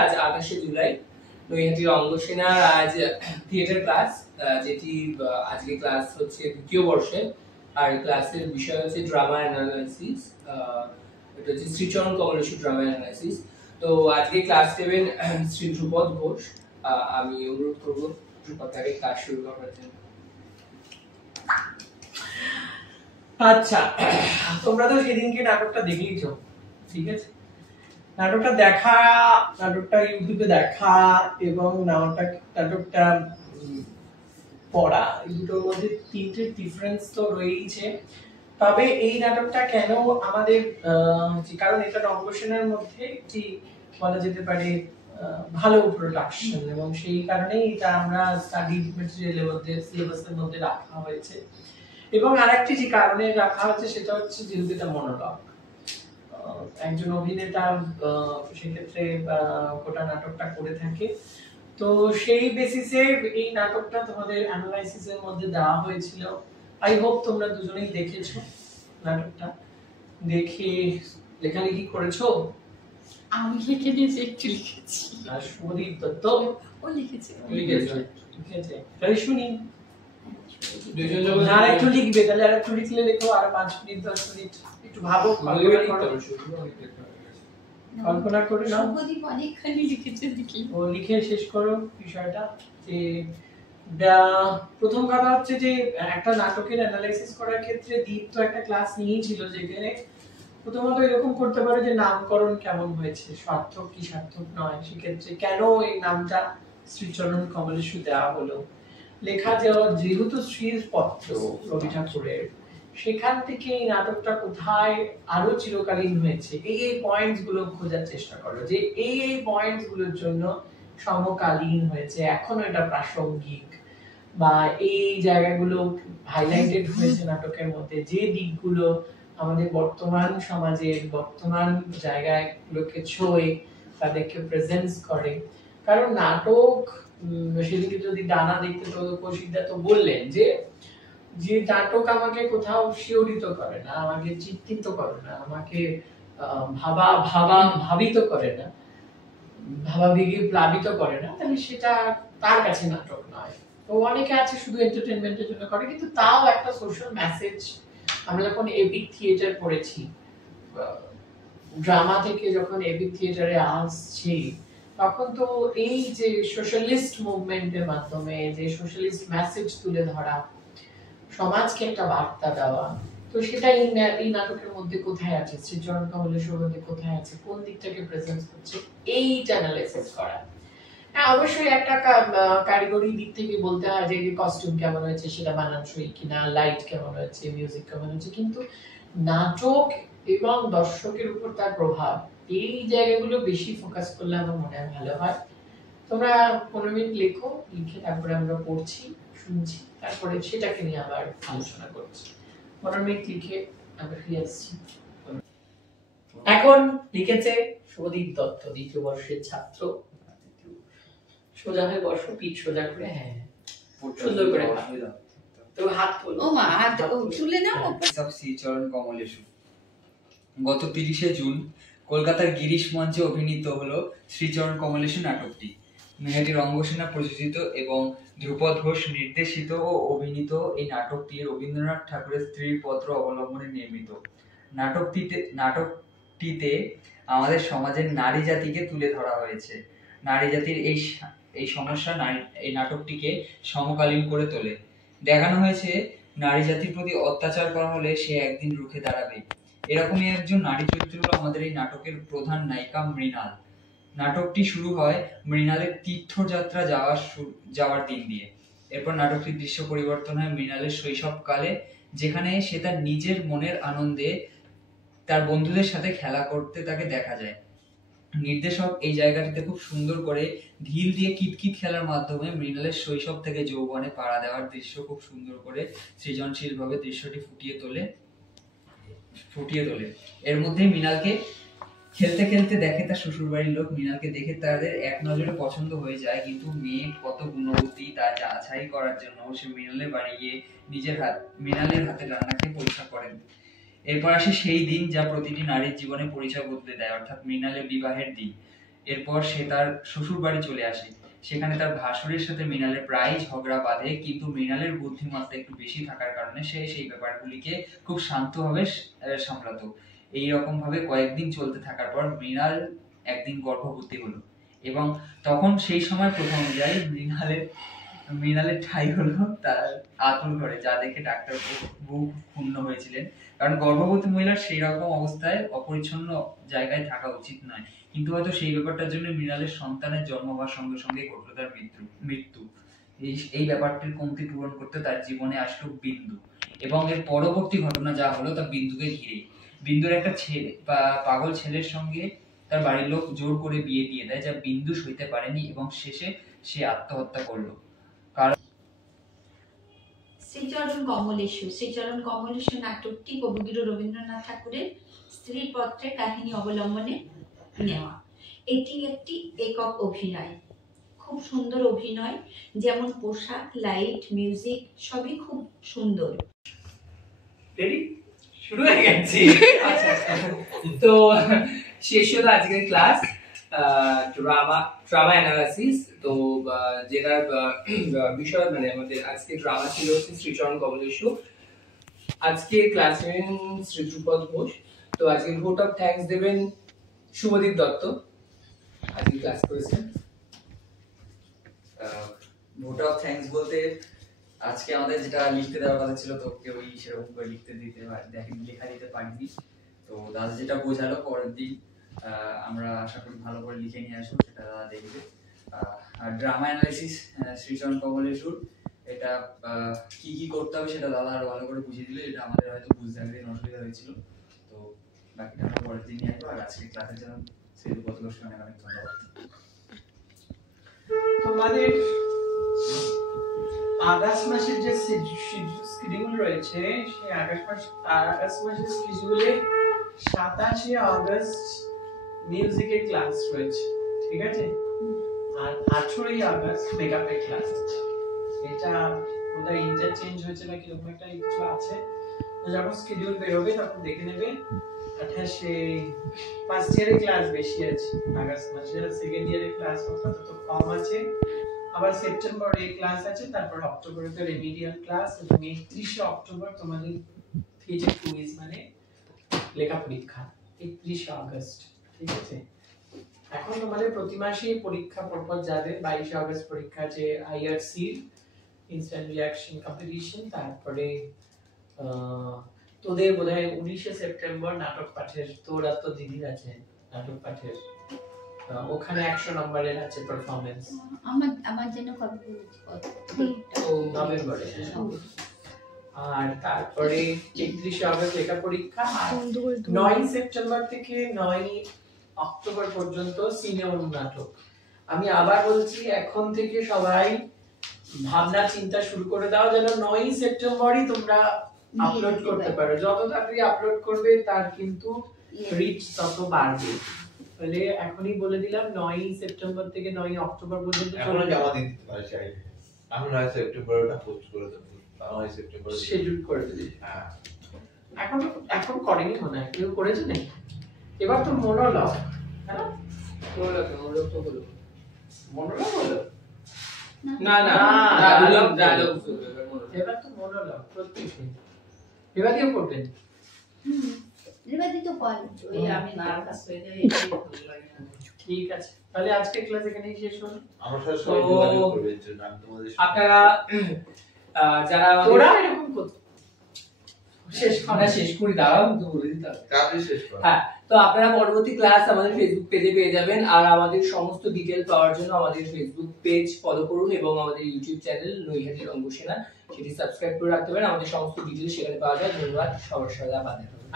আজ 28 জুলাই নৈহাটি রঙ্গসেনার আজ theatre class, যেটি আজকে ক্লাস হচ্ছে দ্বিতীয় বর্ষে। আর ক্লাসের বিষয় হচ্ছে ড্রামা অ্যানালাইসিস। এটা হচ্ছে শ্রীচরণ কমলেশ্বর ড্রামা অ্যানালাইসিস। তো আজকে ক্লাস নেবেন শ্রী ধ্রুপদ ঘোষ। আমি অনুরোধ করবো ধ্রুপদকে ক্লাস শুরু করার জন্য। আচ্ছা, তোমরা তো সেদিনকে নাটকটা দেখেইছো, ঠিক আছে? নাটকটা দেখা, নাটকটা ইউটিউবে দেখা এবং নাটকটা পড়া, এই দুটোর মধ্যে তিনটে ডিফারেন্স তো রয়েইছে। তবে এই নাটকটা কেন আমাদের, কারণ এটা রঙ্গসেনার মধ্যে একটি বলা যেতে পারে ভালো প্রোডাকশন, এবং সেই কারণেই এটা আমরা স্টাডি ম্যাটেরিয়ালের মধ্যে, সিলেবাসের মধ্যে রাখা হয়েছে। এবং আরেকটি যে কারণে রাখা হচ্ছে সেটা হচ্ছে যেহেতু এটা মনোলগ, একজন অভিনেতা সেক্ষেত্রে গোটা নাটকটা করে থাকে। তো সেই বেসিসে এই নাটকটা তোমাদের অ্যানালাইসিসের মধ্যে দেওয়া হয়েছিল। আই হোপ তোমরা দুজনেই দেখেছো নাটকটা। দেখে লেখালেখি করেছো? আমি লিখে দিয়েছি, একটু লিখেছি। আর সুদীপ দত্ত ও লিখেছে। লিখেছে, তাহলে শুনি। আর একটু লিখবে, তাহলে আর একটু লিখলে লেখো, আর 5 মিনিট 10 মিনিট একটু ভাবো, কল্পনা করে নাও। সুদীপ অনেকখানি লিখেছে, দেখি ও লিখে শেষ করো বিষয়টা। যে প্রথম কথা হচ্ছে যে একটা নাটকের অ্যানালাইসিস করার ক্ষেত্রে দীপ তো একটা ক্লাস নিয়েছিল, যেখানে প্রথমত এরকম করতে পারে যে নামকরণ কেমন হয়েছে, সার্থক কি সার্থক নয়, সেক্ষেত্রে কেন এই নামটা শ্রীচরণ কমলেশ্বর দেওয়া হলো, লেখা যেহেতু শ্রীর পত্র রবি ঠাকুরের, সেখান থেকে এই নাটকটা কোথায় আরো চিরকালীন হয়েছে, এই পয়েন্টস গুলো খোঁজার চেষ্টা করো, যে এই পয়েন্টস গুলোর জন্য সমকালীন হয়েছে, এখনো এটা প্রাসঙ্গিক, বা এই জায়গাগুলো হাইলাইটেড হয়েছে নাটকের মধ্যে, যে দিকগুলো আমাদের বর্তমান সমাজের বর্তমান জায়গাগুলোকে ছোঁয়, তাদেরকে প্রেজেন্স করে। কারণ নাটক, সেদিকে যদি ডানা দেখতে, তো কৌশিকদা তো বললেন যে নাটক আমাকে কোথাও শিহরিত করে না, আমাকে চিন্তিত করে না, আমাকে ভাবিত করে না, ভাবাবেগে প্লাবিত করে না, তাহলে সেটা তার কাছে নাটক নয়। তো অনেকে আছে শুধু এন্টারটেইনমেন্টের জন্য করে, কিন্তু তাও একটা সোশ্যাল মেসেজ। আমরা যখন এপিক থিয়েটার পড়েছি, ড্রামা থেকে যখন এপিক থিয়েটারে আসছি, তখন তো এই যে সোশ্যালিস্ট মুভমেন্টের মাধ্যমে যে সোশ্যালিস্ট মেসেজ তুলে ধরা, সমাজকে একটা বার্তা দেওয়া, তো সেটা এই নাটকের মধ্যে কোথায় আছে, শ্রীচরণ কমলেশ্বর মধ্যে কোথায় আছে, কোন দিকটাকে প্রেজেন্ট করছে, এইটা অ্যানালাইসিস করা। হ্যাঁ, অবশ্যই একটা কারিগরি দিক থেকে বলতে হয় যে কস্টিউম কেমন হয়েছে, সেটা মানানসই কিনা, লাইট কেমন হয়েছে, মিউজিক কেমন হয়েছে, কিন্তু নাটক এবং দর্শকের উপর তার প্রভাব, এই জায়গাগুলো বেশি ফোকাস করলে আমার মনে হয় ভালো হয়। তোমরা 15 মিনিট লেখো, লিখে তারপরে আমরা পড়ছি, শুনছি, তারপরে সেটাকে নিয়ে আবার আলোচনা করছি। 15 মিনিট লিখে আমরা ফিরে আসছি। এখন লিখেছে সুদীপ দত্ত, দ্বিতীয় বর্ষের ছাত্র। সোজা হয়ে বসো, পিঠ সোজা করে, হ্যাঁ সুন্দর করে তো হাত তোলো। ও মা, হাত তুলে নাও। সব শ্রীচরণ কমলেশ্বর। গত 30শে জুন কলকাতার গিরিশ মঞ্চে অভিনীত হলো শ্রীচরণ কমলেশ্বর নাটকটি। নৈহাটি রঙ্গসেনা প্রযোজিত এবং ধ্রুপদ ঘোষ নির্দেশিত ও অভিনীত এই নাটকটি রবীন্দ্রনাথ ঠাকুরের স্ত্রীর পত্র অবলম্বনে নির্মিত। নাটকটিতে আমাদের সমাজের নারী জাতিকে তুলে ধরা হয়েছে। নারী জাতির এই সমস্যা এই নাটকটিকে সমকালীন করে তোলে। দেখানো হয়েছে নারী জাতির প্রতি অত্যাচার করা হলে সে একদিন রুখে দাঁড়াবে। এরকমই একজন নারী চরিত্র হলো আমাদের এই নাটকের প্রধান নায়িকা মৃণাল। নাটকটি শুরু হয় মৃণালের তীর্থযাত্রা যাওয়ার দিন দিয়ে। এরপর নাটকটির দৃশ্য পরিবর্তন হয় মৃণালের শৈশবকালে, যেখানে সে তার নিজের মনের আনন্দে তার বন্ধুদের সাথে খেলা করতে তাকে দেখা যায়। নির্দেশক এই জায়গাটিতে খুব সুন্দর করে ঢিল দিয়ে কিতকিত খেলার মাধ্যমে মৃণালের শৈশব থেকে যৌবনে পাড়া দেওয়ার দৃশ্য খুব সুন্দর করে সৃজনশীল ভাবে দৃশ্যটি ফুটিয়ে তোলে। এর মধ্যে মৃণালকে খেলতে খেলতে দেখে তার শ্বশুর বাড়ির লোক। মৃণালকে দেখে তাদের এক নজরে পছন্দ হয়ে যায়, কিন্তু মেয়ে কত গুণবতী তা যাচাই করার জন্য সে মৃণালের বাড়ি গিয়ে মৃণালের হাতে রান্না খেয়ে পরীক্ষা করেন। এরপর আসে সেই দিন যা প্রতিটি নারীর জীবনে পরিচয় বদলে দেয়, অর্থাৎ মৃণালের বিবাহের দিন। এরপর সে তার শ্বশুর বাড়ি চলে আসে। সেখানে তার ভাসুরের সাথে মৃণালের প্রায় ঝগড়া বাঁধে, কিন্তু মৃণালের বুদ্ধিমত্তা একটু বেশি থাকার কারণে সে সেই ব্যাপারগুলিকে খুব শান্তভাবে সামলাতো। এইরকম ভাবে কয়েকদিন চলতে থাকার পর মৃণাল একদিন গর্ভবতী হলো, এবং তখন সেই সময় প্রথা অনুযায়ী মৃণালের ঠাঁই হলো তার আতুর ঘরে, যা দেখে ডাক্তার বহু ক্ষুণ্ণ হয়েছিলেন। কারণ গর্ভবতী মহিলার সেই রকম অবস্থায় অপরিচ্ছন্ন জায়গায় থাকা উচিত নয়, কিন্তু হয়তো সেই ব্যাপারটার জন্য মৃণালের সন্তানের জন্ম হওয়ার সঙ্গে সঙ্গে ঘটলো তার মৃত্যু। এই ব্যাপারটির কমতি পূরণ করতে তার জীবনে আসলো বিন্দু, এবং এর পরবর্তী ঘটনা যা হলো তা বিন্দুকে ঘিরে। বিন্দুর একটা ছেলে বা পাগল ছেলের সঙ্গে তার বাড়ির লোক জোর করে বিয়ে দিয়ে দেয়, যা বিন্দু সইতে পারেনি এবং শেষে সে আত্মহত্যা করলো। শ্রীচরণ কমলেশু নাটকটি কবিগুরু রবীন্দ্রনাথ ঠাকুরের স্ত্রীর পত্রের কাহিনী অবলম্বনে নেওয়া। এটি একটি একক অভিনয়, খুব সুন্দর অভিনয়, যেমন পোশাক, লাইট, মিউজিক সবই খুব সুন্দর। রেডি, শুরু হয়ে গেছে। তো শেষ হলো আজকের ক্লাস ড্রামা অ্যানালাইসিস। তো যেটার বিষয় মানে আমাদের আজকে ড্রামা ছিল হচ্ছে শ্রীচরণ কমলেশু। আজকে ক্লাস নেবেন শ্রী ধ্রুপদ ঘোষ। তো আজকে ভোট অফ থ্যাঙ্কস দেবেন শুভদীপ দত্ত, আজকে ক্লাস করেছেন। ভোট অফ থ্যাঙ্কস বলতে আজকে আমাদের যেটা লিখতে দেওয়ার কথা ছিল তো কেউ সেরকম করে লেখা দিতে পারিনি। তো দাদা যেটা বোঝালো পরের দিন আমরা আশা করি ভালো করে লিখে নিয়ে আসবো, সেটা দাদা দেখবে। আর ড্রামা অ্যানালাইসিস শ্রীচরণ কমলেশুর, এটা কি কি করতে হবে সেটা দাদা আরো ভালো করে বুঝিয়ে দিল, এটা আমাদের হয়তো বুঝতে একদিন অসুবিধা হয়েছিল। তো বাকিটা আমরা পরের দিন নিয়ে আসবো। আর আজকে ক্লাসের জন্য সেই দুপদকে অনেক অনেক ধন্যবাদ। তোমাদের আগস্ট মাসের যে শিডিউল রয়েছে, সেই আগস্ট মাসের শিডিউলে 27শে আগস্ট মিউজিকের ক্লাস রয়েছে, ঠিক আছে? আর 18ই আগস্ট মেকআপের ক্লাস আছে। এটা বোধহয় ইন্টারচেঞ্জ হয়েছে না কিরকম একটা কিছু আছে। তো যখন শিডিউল বেরোবে তখন দেখে নেবে। 28শে ফার্স্ট ইয়ারের ক্লাস বেশি আছে আগস্ট মাসে, সেকেন্ড ইয়ারের ক্লাস অত কম আছে। আবার সেপ্টেম্বরে ক্লাস আছে, তারপর অক্টোবরে তো রেমিডিয়াল ক্লাস, এবং 31শে অক্টোবর তোমাদের থিয়েটার কুইজ মানে লেখা পরীক্ষা, 31শে আগস্ট, ঠিক আছে? এখন তোমাদের প্রতি মাসেই পরীক্ষা পরপর যাবে। 22শে আগস্ট পরীক্ষা আছে আইআরসি ইনস্ট্যান্ট রিঅ্যাকশন কম্পিটিশন, তারপরে তোদের বোধহয় 19শে সেপ্টেম্বর নাটক পাঠের, তোর আর তো দিদির আছে নাটক পাঠের, ওখানে 100 নম্বরের আছে পারফরম্যান্স। আমার জন্য কবে ও নভেম্বরে। আর তারপরে 31শে আগস্ট লেখা পরীক্ষা। 9 সেপ্টেম্বর থেকে 9 অক্টোবর পর্যন্ত সিনেমা নাটক। আমি আবার বলছি, এখন থেকে সবাই ভাবনা চিন্তা শুরু করে দাও যেন 9 সেপ্টেম্বরই তোমরা আপলোড করতে পারো। যত তাড়াতাড়ি আপলোড করবে তার কিন্তু রিচ তত বাড়বে। তাহলে এখনই বলে দিলাম 9 সেপ্টেম্বর থেকে 9 অক্টোবর পর্যন্ত এখনো জমা দিতে পারে চাইলে। আমি 9 সেপ্টেম্বরটা পোস্ট করে দেব। 9 সেপ্টেম্বর শিডিউল করে দিই। হ্যাঁ, এখন করেনি মনে হয়, কেউ করেছে নাকি? এবার তো মনোলগ, হ্যাঁ মনোলগ তো হলো। মনোলগ হলো না ডায়লগ এবার তো মনোলগ প্রত্যেকদিন। এবার কেউ করবেন? রেবাদি তো কল ওই আমি নার্ভাস হয়ে যাই, ঠিক আছে, তাহলে আজকে ক্লাস এখানেই শেষ হলো। আমার সাথে সবাই যোগাযোগ করবে এর জন্য আমি তোমাদের আপনারা যারা তোরা এরকম করতে শেষ করি, দাঁড়াও তো বলে দিতে হবে। কাজই শেষ করা। হ্যাঁ, তো আপনারা পরবর্তী ক্লাস আমাদের ফেসবুক পেজে পেয়ে যাবেন। আর আমাদের সমস্ত ডিটেল পাওয়ার জন্য আমাদের ফেসবুক পেজ ফলো করুন, এবং আমাদের ইউটিউব চ্যানেল নৈহাটি রঙ্গসেনা সেটি সাবস্ক্রাইব করে রাখতে পারেন। আমাদের সমস্ত ডিটেল সেখানে পাওয়া যায়। ধন্যবাদ, সবার সাথে আবার দেখা হবে।